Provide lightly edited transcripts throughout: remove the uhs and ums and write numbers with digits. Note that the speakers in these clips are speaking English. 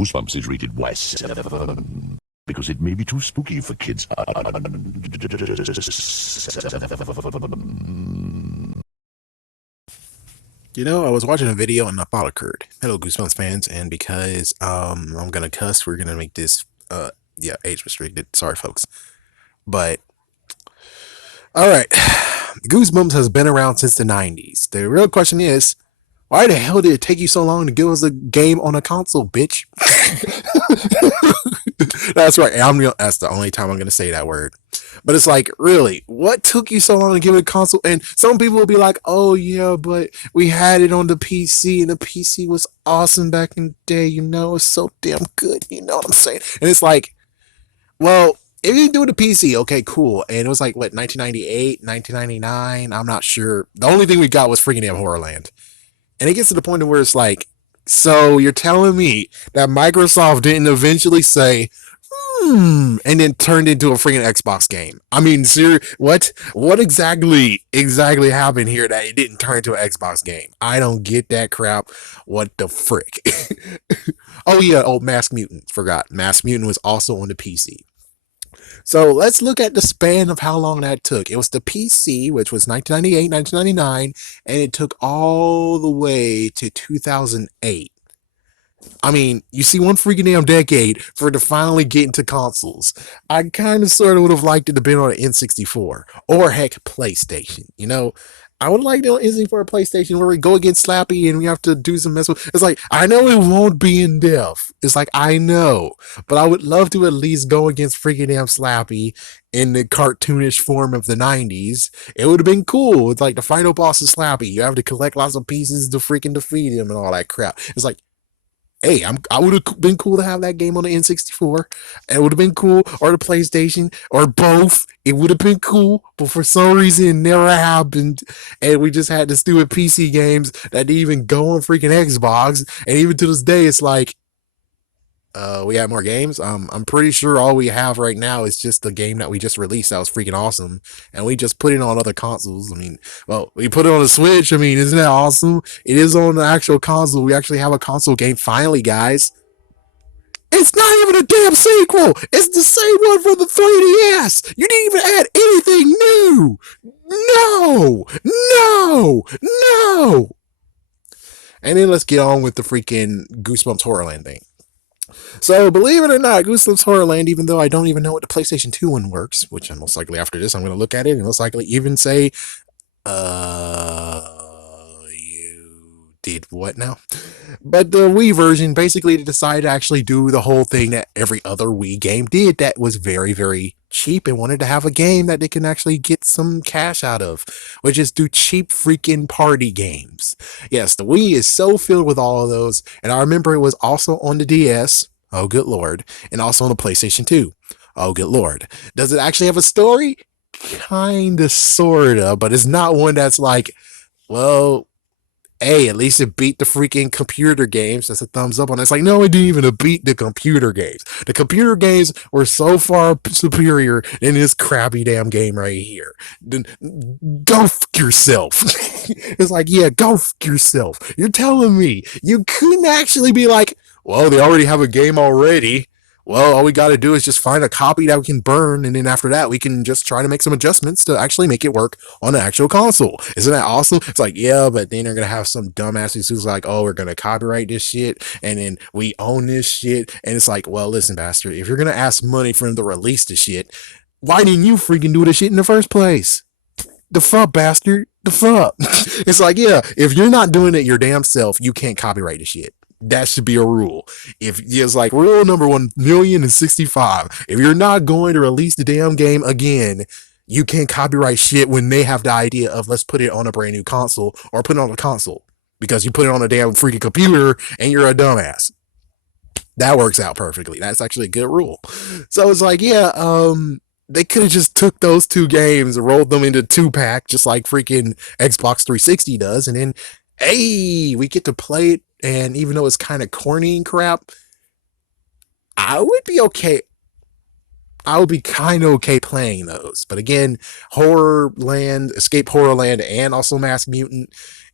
Goosebumps is rated Y7 because it may be too spooky for kids. You know, I was watching a video and a thought occurred. Hello, Goosebumps fans, and because I'm gonna cuss, we're gonna make this yeah, age restricted. Sorry, folks. But all right, Goosebumps has been around since the '90s. The real question is, why the hell did it take you so long to give us a game on a console, bitch? That's right. That's the only time I'm gonna say that word. But it's like, really, what took you so long to give it a console? And some people will be like, oh yeah, but we had it on the PC and the PC was awesome back in the day, it's so damn good, you know what I'm saying? And it's like, well, if you do the PC, okay, cool. And it was like, what, 1998, 1999? I'm not sure. The only thing we got was freaking damn Horrorland. And it gets to the point where it's like, so you're telling me that Microsoft didn't eventually say, and then turned into a freaking Xbox game? I mean, what? What exactly happened here that it didn't turn into an Xbox game? I don't get that crap. What the frick? Oh yeah, Mask Mutant. Forgot. Mask Mutant was also on the PC. So let's look at the span of how long that took. It was the PC, which was 1998, 1999, and it took all the way to 2008. I mean, you see, one freaking damn decade for it to finally get into consoles. I kind of sort of would have liked it to be on an N64 or heck, PlayStation. I would like to N64 for a PlayStation where we go against Slappy and we have to do some mess with. It's like, I know it won't be in depth. It's like, I know, but I would love to at least go against freaking damn Slappy in the cartoonish form of the '90s. It would have been cool. It's like the final boss is Slappy. You have to collect lots of pieces to freaking defeat him and all that crap. It's like, hey, I would have been cool to have that game on the N64. It would have been cool, or the PlayStation, or both. It would have been cool, but for some reason it never happened, and we just had the stupid PC games that didn't even go on freaking Xbox. And even to this day, it's like, we have more games. I'm pretty sure all we have right now is just the game that we just released that was freaking awesome, and we just put it on other consoles. I mean, well, we put it on the Switch. I mean, isn't that awesome? It is on the actual console. We actually have a console game finally, guys. It's not even a damn sequel. It's the same one from the 3DS. You didn't even add anything new. No, no, no. And then let's get on with the freaking Goosebumps Horrorland thing. So, believe it or not, Goosebumps Horrorland, even though I don't even know what the PlayStation 2 one works, which most likely after this I'm going to look at it and most likely even say, you did what now? But the Wii version, basically they decided to actually do the whole thing that every other Wii game did that was very, very cheap and wanted to have a game that they can actually get some cash out of, which is do cheap freaking party games. Yes, the Wii is so filled with all of those, and I remember it was also on the DS. Oh, good Lord. And also on the PlayStation 2. Oh, good Lord. Does it actually have a story? Kinda, sorta, but it's not one that's like, well, hey, at least it beat the freaking computer games. That's a thumbs up on it. It's like, no, it didn't even beat the computer games. The computer games were so far superior than this crappy damn game right here. Go f yourself. It's like, yeah, go f yourself. You're telling me you couldn't actually be like, well, they already have a game already. Well, all we got to do is just find a copy that we can burn, and then after that, we can just try to make some adjustments to actually make it work on the actual console. Isn't that awesome? It's like, yeah, but then they're going to have some dumbasses who's like, oh, we're going to copyright this shit, and then we own this shit. And it's like, well, listen, bastard, if you're going to ask money for them to release the shit, why didn't you freaking do the shit in the first place? The fuck, bastard? The fuck? It's like, yeah, if you're not doing it your damn self, you can't copyright the shit. That should be a rule. If it's like rule number 1,065, if you're not going to release the damn game again, you can't copyright shit when they have the idea of let's put it on a brand new console or put it on a console because you put it on a damn freaking computer and you're a dumbass. That works out perfectly. That's actually a good rule. So it's like, yeah, they could have just took those two games and rolled them into 2-pack, just like freaking Xbox 360 does, and then, hey, we get to play it. And even though it's kind of corny and crap, I would be okay. I would be kind of okay playing those. But again, Horrorland, Escape Horrorland, and also Mask Mutant,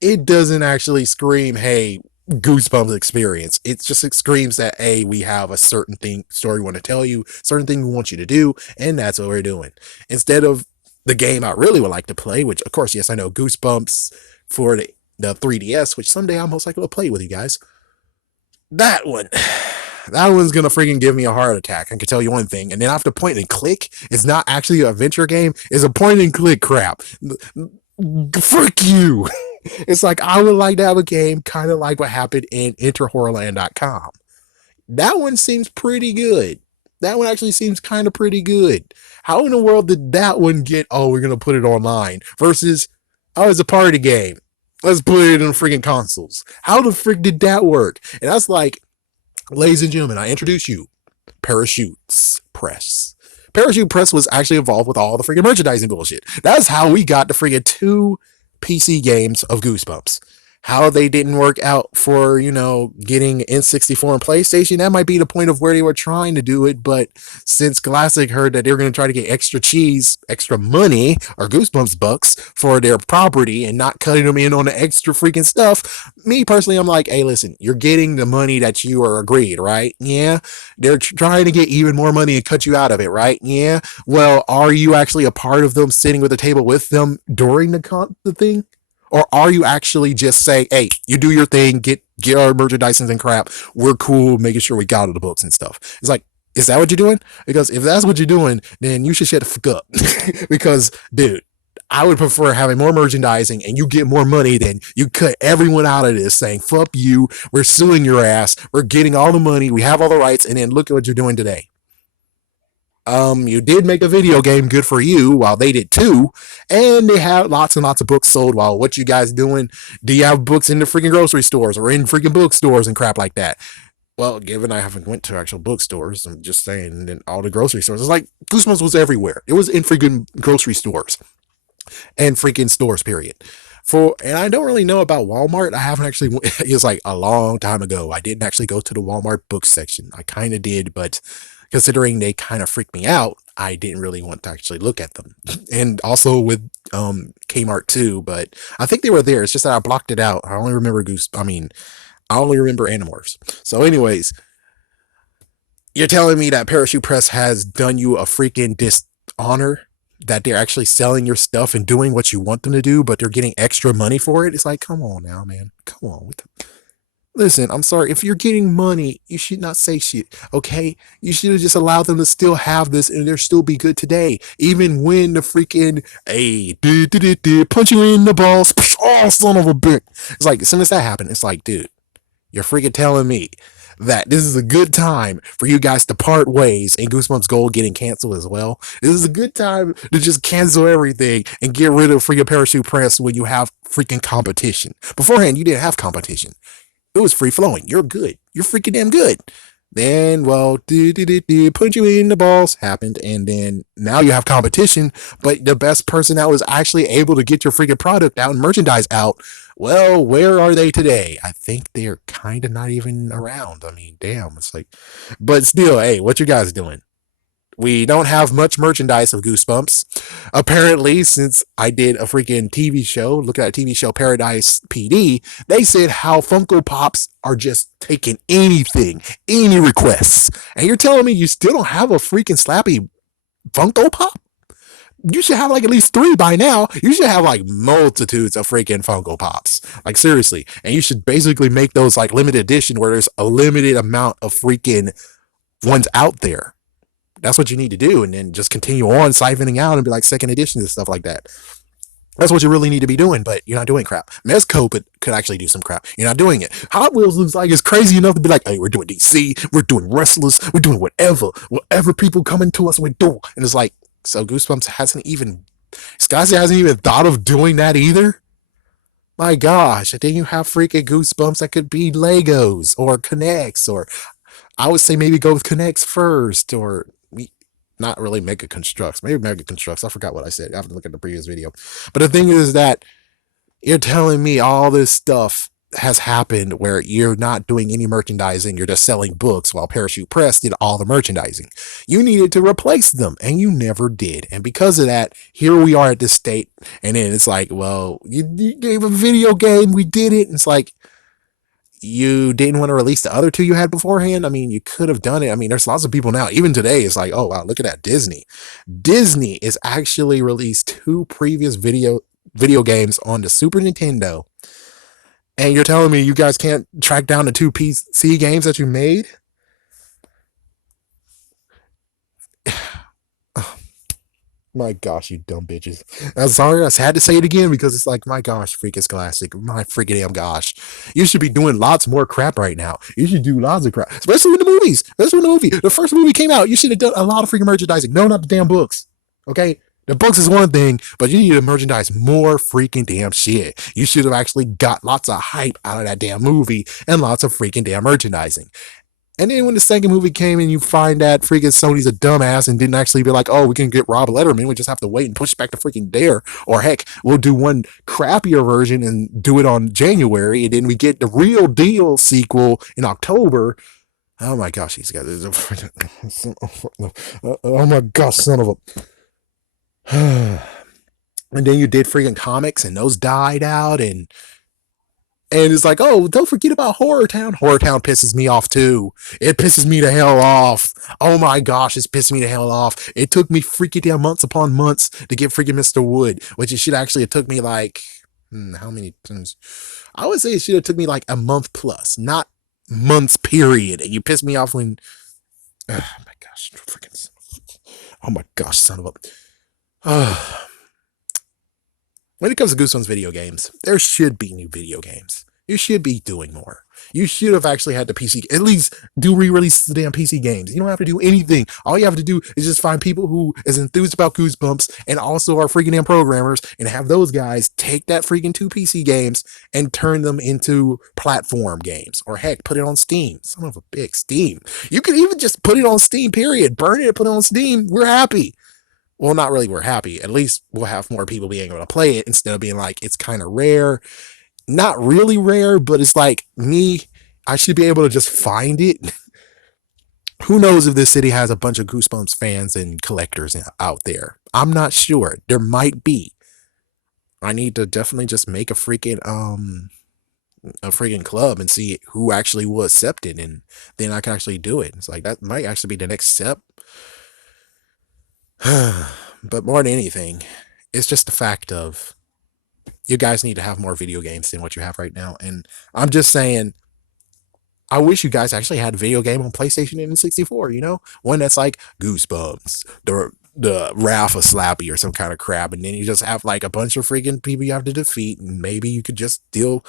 it doesn't actually scream, hey, Goosebumps experience. It just screams that, hey, we have a certain thing story we want to tell you, certain thing we want you to do, and that's what we're doing. Instead of the game I really would like to play, which of course, yes, I know Goosebumps for the 3DS, which someday I'm most likely to play with you guys. That one. That one's gonna freaking give me a heart attack. I can tell you one thing. And then after point and click, it's not actually an adventure game, it's a point and click crap. Frick you. It's like I would like to have a game kind of like what happened in enterhorrorland.com. That one seems pretty good. That one actually seems kind of pretty good. How in the world did that one get, oh, we're going to put it online versus, oh, it's a party game. Let's put it in freaking consoles. How the frick did that work? And that's like, ladies and gentlemen, I introduce you, Parachutes Press. Parachute Press was actually involved with all the freaking merchandising bullshit. That's how we got the freaking 2 PC games of Goosebumps. How they didn't work out for, getting N64 and PlayStation, that might be the point of where they were trying to do it. But since Classic heard that they were going to try to get extra cheese, extra money, or Goosebumps bucks for their property and not cutting them in on the extra freaking stuff, me personally, I'm like, hey, listen, you're getting the money that you are agreed, right? Yeah. They're trying to get even more money and cut you out of it, right? Yeah. Well, are you actually a part of them sitting at the table with them during the thing? Or are you actually just saying, hey, you do your thing, get our merchandise and crap. We're cool, making sure we got all the books and stuff. It's like, is that what you're doing? Because if that's what you're doing, then you should shut the fuck up. Because, dude, I would prefer having more merchandising and you get more money than you cut everyone out of this saying, fuck you, we're suing your ass, we're getting all the money, we have all the rights, and then look at what you're doing today. You did make a video game, good for you, while they did too, and they had lots and lots of books sold. While what you guys doing? Do you have books in the freaking grocery stores or in freaking bookstores and crap like that? Well, given I haven't went to actual bookstores, I'm just saying, in all the grocery stores, it's like Goosebumps was everywhere. It was in freaking grocery stores and freaking stores. Period. And I don't really know about Walmart. I haven't actually. It was like a long time ago. I didn't actually go to the Walmart book section. I kind of did, but considering they kind of freaked me out, I didn't really want to actually look at them. And also with Kmart too, but I think they were there. It's just that I blocked it out. I only remember I only remember Animorphs. So, anyways, you're telling me that Parachute Press has done you a freaking dishonor? That they're actually selling your stuff and doing what you want them to do, but they're getting extra money for it? It's like, come on now, man. Come on. Listen, I'm sorry. If you're getting money, you should not say shit, okay? You should have just allowed them to still have this and they'll still be good today. Even when the freaking, hey, punch you in the balls. Oh, son of a bitch. It's like, as soon as that happened, it's like, dude, you're freaking telling me that this is a good time for you guys to part ways and Goosebumps Gold getting canceled as well. This is a good time to just cancel everything and get rid of freaking Parachute Press when you have freaking competition. Beforehand, you didn't have competition. It was free flowing. You're good. You're freaking damn good. Then, well, put you in the balls happened, and then now you have competition. But the best person that was actually able to get your freaking product out and merchandise out, well, where are they today? I think they're kind of not even around. I mean, damn, it's like, but still, hey, what you guys doing? We don't have much merchandise of Goosebumps. Apparently, since I did a freaking TV show, look at that TV show Paradise PD, they said how Funko Pops are just taking anything, any requests. And you're telling me you still don't have a freaking slappy Funko Pop? You should have like at least 3 by now. You should have like multitudes of freaking Funko Pops. Like seriously. And you should basically make those like limited edition where there's a limited amount of freaking ones out there. That's what you need to do, and then just continue on siphoning out and be like second editions and stuff like that. That's what you really need to be doing, but you're not doing crap. Mezco could actually do some crap. You're not doing it. Hot Wheels looks like it's crazy enough to be like, hey, we're doing DC, we're doing Wrestlers, we're doing whatever people coming to us, we do. And it's like, so Goosebumps hasn't even thought of doing that either? My gosh, and then you have freaking Goosebumps that could be Legos or Connects, or I would say maybe go with Connects first, or not really Mega Constructs. Maybe Mega Constructs. I forgot what I said. I have to look at the previous video. But the thing is that you're telling me all this stuff has happened where you're not doing any merchandising. You're just selling books while Parachute Press did all the merchandising. You needed to replace them and you never did. And because of that, here we are at this state. And then it's like, well, you gave a video game. We did it. And it's like, you didn't want to release the other two you had beforehand. I mean, you could have done it. I mean, there's lots of people now, even today, it's like, oh wow, look at that. Disney is actually released two previous video games on the Super Nintendo, and you're telling me you guys can't track down the two PC games that you made? My gosh, you dumb bitches. I'm sorry, I had to say it again because it's like, my gosh, freaking Scholastic. My freaking damn gosh. You should be doing lots more crap right now. You should do lots of crap, especially with the movies. Especially with the movie. The first movie came out, you should have done a lot of freaking merchandising. No, not the damn books. Okay? The books is one thing, but you need to merchandise more freaking damn shit. You should have actually got lots of hype out of that damn movie and lots of freaking damn merchandising. And then when the second movie came and you find that freaking Sony's a dumbass and didn't actually be like, oh, we can get Rob Letterman. We just have to wait and push back the freaking dare. Or heck, we'll do one crappier version and do it on January. And then we get the real deal sequel in October. Oh my gosh, these guys. Oh my gosh, son of a. And then you did freaking comics and those died out. And it's like, oh, don't forget about Horror Town. Horror Town pisses me off too. It pisses me the hell off. Oh my gosh, it's pissing me the hell off. It took me freaking damn months upon months to get freaking Mr. Wood, which it should actually have took me like, how many times? I would say it should have took me like a month plus, not months period. And you pissed me off when, oh my gosh, freaking, oh my gosh, son of a. When it comes to Goosebumps video games, there should be new video games. You should be doing more. You should have actually had the PC, at least do re-release the damn PC games. You don't have to do anything. All you have to do is just find people who is enthused about Goosebumps and also are freaking damn programmers and have those guys take that freaking two PC games and turn them into platform games. Or heck, put it on Steam. Son of a big Steam. You could even just put it on Steam, period. Burn it and put it on Steam. We're happy. Well, not really, we're happy. At least we'll have more people being able to play it instead of being like, it's kind of rare. Not really rare, but it's like me, I should be able to just find it. Who knows if this city has a bunch of Goosebumps fans and collectors out there? I'm not sure. There might be. I need to definitely just make a freaking club and see who actually will accept it, and then I can actually do it. It's like that might actually be the next step. But more than anything, it's just the fact of you guys need to have more video games than what you have right now. And I'm just saying, I wish you guys actually had a video game on PlayStation and N64, you know? One that's like Goosebumps, the Wrath of Slappy or some kind of crap, and then you just have like a bunch of freaking people you have to defeat, and maybe you could just deal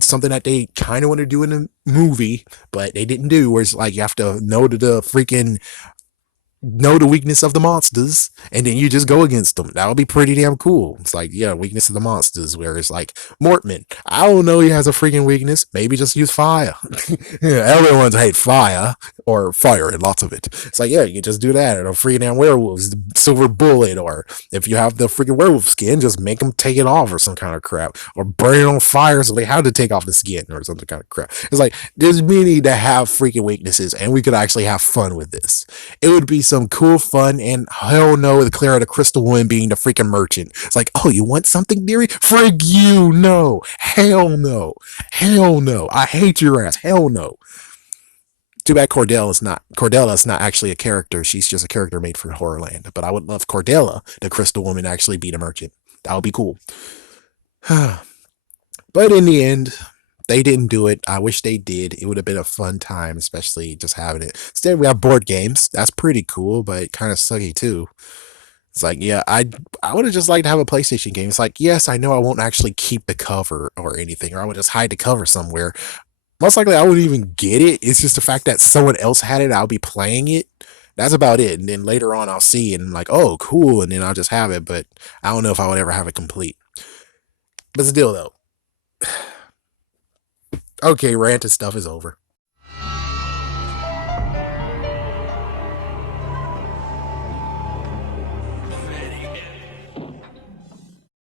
something that they kind of want to do in a movie, but they didn't do, where it's like you have to know the weakness of the monsters, and then you just go against them. That would be pretty damn cool. It's like, yeah, weakness of the monsters, where it's like Mortman. I don't know, he has a freaking weakness. Maybe just use fire. Yeah, everyone's hate fire or fire and lots of it. It's like, yeah, you just do that. Or freaking damn werewolves, silver bullet, or if you have the freaking werewolf skin, just make them take it off or some kind of crap, or burn it on fire so they have to take off the skin or something kind of crap. It's like, there's many that have freaking weaknesses, and we could actually have fun with this. It would be some cool fun, and hell no with Clara the Crystal Woman being the freaking merchant. It's like, oh, you want something, dearie? Frig you, no. Hell no. Hell no. I hate your ass. Hell no. Too bad Cordella's not actually a character. She's just a character made for Horrorland. But I would love Cordella, the Crystal Woman, to actually be the merchant. That would be cool. But in the end, they didn't do it. I wish they did. It would have been a fun time, especially just having it. Instead, we have board games. That's pretty cool, but kind of sucky too. It's like, yeah, I would have just liked to have a PlayStation game. It's like, yes, I know I won't actually keep the cover or anything, or I would just hide the cover somewhere. Most likely, I wouldn't even get it. It's just the fact that someone else had it. I'll be playing it. That's about it. And then later on, I'll see it and I'm like, oh, cool. And then I'll just have it. But I don't know if I would ever have it complete. But still, though. Okay, rant and stuff is over.